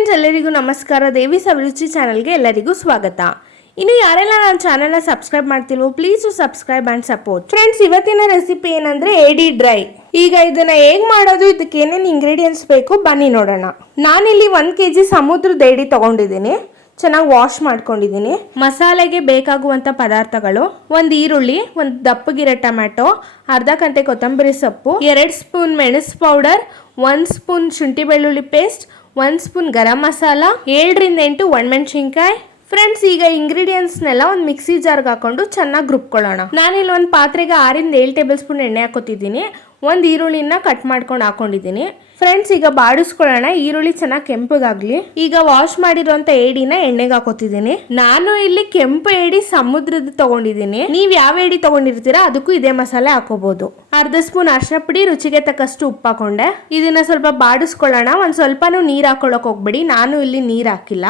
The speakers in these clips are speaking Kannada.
ಫ್ರೆಂಡ್ಸ್ ಎಲ್ಲರಿಗೂ ನಮಸ್ಕಾರ. ದೇವಿ ಸವಿರುಚಿ ಚಾನಲ್ಗೆ ಎಲ್ಲರಿಗೂ ಸ್ವಾಗತ. ಇನ್ನು ಯಾರೆಲ್ಲ ನನ್ನ ಚಾನಲ್ನ ಸಬ್ಸ್ಕ್ರೈಬ್ ಮಾಡ್ತಿಲ್ವೋ please subscribe and support. Friends ಇವತ್ತಿನ ರೆಸಿಪಿ ಏನಂದ್ರೆ ಏಡಿ ಡ್ರೈ. ಈಗ ಇದನ್ನ ಹೇಗ್ ಮಾಡೋದು, ಇದಕ್ಕೆ ಏನೇನು ಇಂಗ್ರೀಡಿಯೆಂಟ್ಸ್ ಬೇಕು ಬನ್ನಿ ನೋಡೋಣ. ನಾನಿಲ್ಲಿ 1 kg ಸಮುದ್ರದ ಏಡಿ ತಗೊಂಡಿದ್ದೀನಿ. ಚೆನ್ನಾಗಿ ವಾಶ್ ಮಾಡ್ಕೊಂಡಿದ್ದೀನಿ. ಮಸಾಲೆಗೆ ಬೇಕಾಗುವಂಥ ಪದಾರ್ಥಗಳು: 1 ಈರುಳ್ಳಿ, 1 ದಪ್ಪಗಿರೋ ಟೊಮ್ಯಾಟೊ, ಅರ್ಧ ಕಂತೆ ಕೊತ್ತಂಬರಿ ಸೊಪ್ಪು, 2 ಸ್ಪೂನ್ ಮೆಣಸು ಪೌಡರ್, 1 ಸ್ಪೂನ್ ಶುಂಠಿ ಬೆಳ್ಳುಳ್ಳಿ ಪೇಸ್ಟ್, 1 ಸ್ಪೂನ್ ಗರಂ ಮಸಾಲ, 7 ರಿಂದ 8 ಒಣಮೆಣಸಿನ್ಕಾಯಿ. ಫ್ರೆಂಡ್ಸ್ ಈಗ ಇಂಗ್ರೀಡಿಯೆಂಟ್ಸ್ನೆಲ್ಲ ಒಂದು ಮಿಕ್ಸಿ ಜಾರ್ಗೆ ಹಾಕೊಂಡು ಚೆನ್ನಾಗಿ ರುಬ್ಕೊಳ್ಳೋಣ. ನಾನಿಲ್ಲಿ ಒಂದು ಪಾತ್ರೆಗೆ 6 ರಿಂದ 7 ಟೇಬಲ್ ಸ್ಪೂನ್ ಎಣ್ಣೆ ಹಾಕೋತಿದ್ದೀನಿ. 1 ಈರುಳ್ಳಿನ ಕಟ್ ಮಾಡ್ಕೊಂಡು ಹಾಕೊಂಡಿದ್ದೀನಿ. ಫ್ರೆಂಡ್ಸ್ ಈಗ ಬಾಡಿಸ್ಕೊಳ್ಳೋಣ. ಈರುಳ್ಳಿ ಚೆನ್ನಾಗಿ ಕೆಂಪಗಾಗ್ಲಿ. ಈಗ ವಾಶ್ ಮಾಡಿರೋಂಥ ಏಡಿನ ಎಣ್ಣೆಗೆ ಹಾಕೋತಿದ್ದೀನಿ. ನಾನು ಇಲ್ಲಿ ಕೆಂಪು ಏಡಿ ಸಮುದ್ರದ ತಗೊಂಡಿದ್ದೀನಿ. ನೀವು ಯಾವ ಏಡಿ ತಗೊಂಡಿರ್ತೀರಾ ಅದಕ್ಕೂ ಇದೇ ಮಸಾಲೆ ಹಾಕೋಬಹುದು. ಅರ್ಧ ಸ್ಪೂನ್ ಅರಿಶಿನ ಪುಡಿ, ರುಚಿಗೆ ತಕ್ಕಷ್ಟು ಉಪ್ಪು ಹಾಕೊಂಡೆ. ಇದನ್ನ ಸ್ವಲ್ಪ ಬಾಡಿಸ್ಕೊಳ್ಳೋಣ. ಒಂದ್ ಸ್ವಲ್ಪನೂ ನೀರ್ ಹಾಕೊಳ್ಳಕ್ ಹೋಗ್ಬೇಡಿ. ನಾನು ಇಲ್ಲಿ ನೀರ್ ಹಾಕಿಲ್ಲ.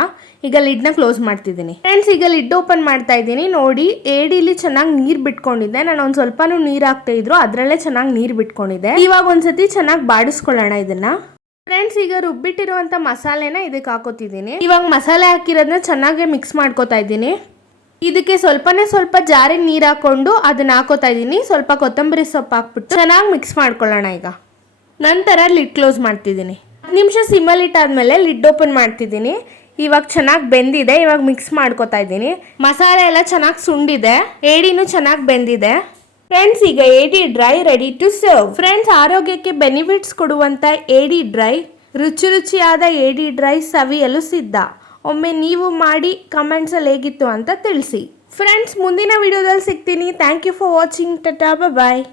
ಈಗ ಲಿಡ್ ನ ಕ್ಲೋಸ್ ಮಾಡ್ತಿದ್ದೀನಿ. ಫ್ರೆಂಡ್ಸ್ ಈಗ ಲಿಡ್ ಓಪನ್ ಮಾಡ್ತಾ ಇದ್ದೀನಿ. ನೋಡಿ ಏಡಿಲಿ ಚೆನ್ನಾಗಿ ನೀರ್ ಬಿಟ್ಕೊಂಡಿದ್ದೆ. ನಾನು ಒಂದ್ ಸ್ವಲ್ಪನೂ ನೀರ್ ಹಾಕ್ತಾ ಇದ್ರು ಅದ್ರಲ್ಲೇ ಚೆನ್ನಾಗಿ ನೀರ್ ಬಿಟ್ಕೊಂಡಿದ್ದೆ. ಇವಾಗ ಒಂದ್ಸತಿ ಚೆನ್ನಾಗಿ ಬಾಡಿಸ್ಕೊಳ್ಳೋಣ ಇದನ್ನ. ಫ್ರೆಂಡ್ಸ್ ಈಗ ರುಬ್ಬಿಟ್ಟಿರುವಂತ ಮಸಾಲೆನ ಇದಕ್ಕೆ ಹಾಕೋತಿದ್ದೀನಿ. ಇವಾಗ ಮಸಾಲೆ ಹಾಕಿರೋದನ್ನ ಚೆನ್ನಾಗಿ ಮಿಕ್ಸ್ ಮಾಡ್ಕೋತಾ ಇದ್ದೀನಿ. ಇದಕ್ಕೆ ಸ್ವಲ್ಪ ಜಾರಿಗೆ ನೀರ್ ಹಾಕೊಂಡು ಅದನ್ನ ಹಾಕೋತಾ ಇದ್ದೀನಿ. ಸ್ವಲ್ಪ ಕೊತ್ತಂಬರಿ ಸೊಪ್ಪು ಹಾಕ್ಬಿಟ್ಟು ಚೆನ್ನಾಗಿ ಮಿಕ್ಸ್ ಮಾಡ್ಕೊಳ್ಳೋಣ. ಈಗ ನಂತರ ಲಿಡ್ ಕ್ಲೋಸ್ ಮಾಡ್ತಿದ್ದೀನಿ. 10 ನಿಮಿಷ ಸಿಮ್ಮಲ್ಲಿ ಇಟ್ಟಾದ್ಮೇಲೆ ಲಿಡ್ ಓಪನ್ ಮಾಡ್ತಿದ್ದೀನಿ. ಇವಾಗ ಚೆನ್ನಾಗಿ ಬೆಂದಿದೆ. ಇವಾಗ ಮಿಕ್ಸ್ ಮಾಡ್ಕೋತಾ ಇದ್ದೀನಿ. ಮಸಾಲೆ ಎಲ್ಲ ಚೆನ್ನಾಗಿ ಸುಂಡಿದೆ. ಏಡಿನೂ ಚೆನ್ನಾಗಿ ಬೆಂದಿದೆ. ಫ್ರೆಂಡ್ಸ್ ಈಗ ಏಡಿ dry ready to serve. Friends ಆರೋಗ್ಯಕ್ಕೆ ಬೆನಿಫಿಟ್ಸ್ ಕೊಡುವಂತ ಏಡಿ ಡ್ರೈ, ರುಚಿಯಾದ ಏಡಿ ಡ್ರೈ ಸವಿಯಲು ಸಿದ್ಧ. ಒಮ್ಮೆ ನೀವು ಮಾಡಿ ಕಮೆಂಟ್ಸ್ ಅಲ್ಲಿ ಹೇಗಿತ್ತು ಅಂತ ತಿಳಿಸಿ. ಫ್ರೆಂಡ್ಸ್ ಮುಂದಿನ ವಿಡಿಯೋದಲ್ಲಿ ಸಿಗ್ತೀನಿ. Thank you for watching. Tata, bye.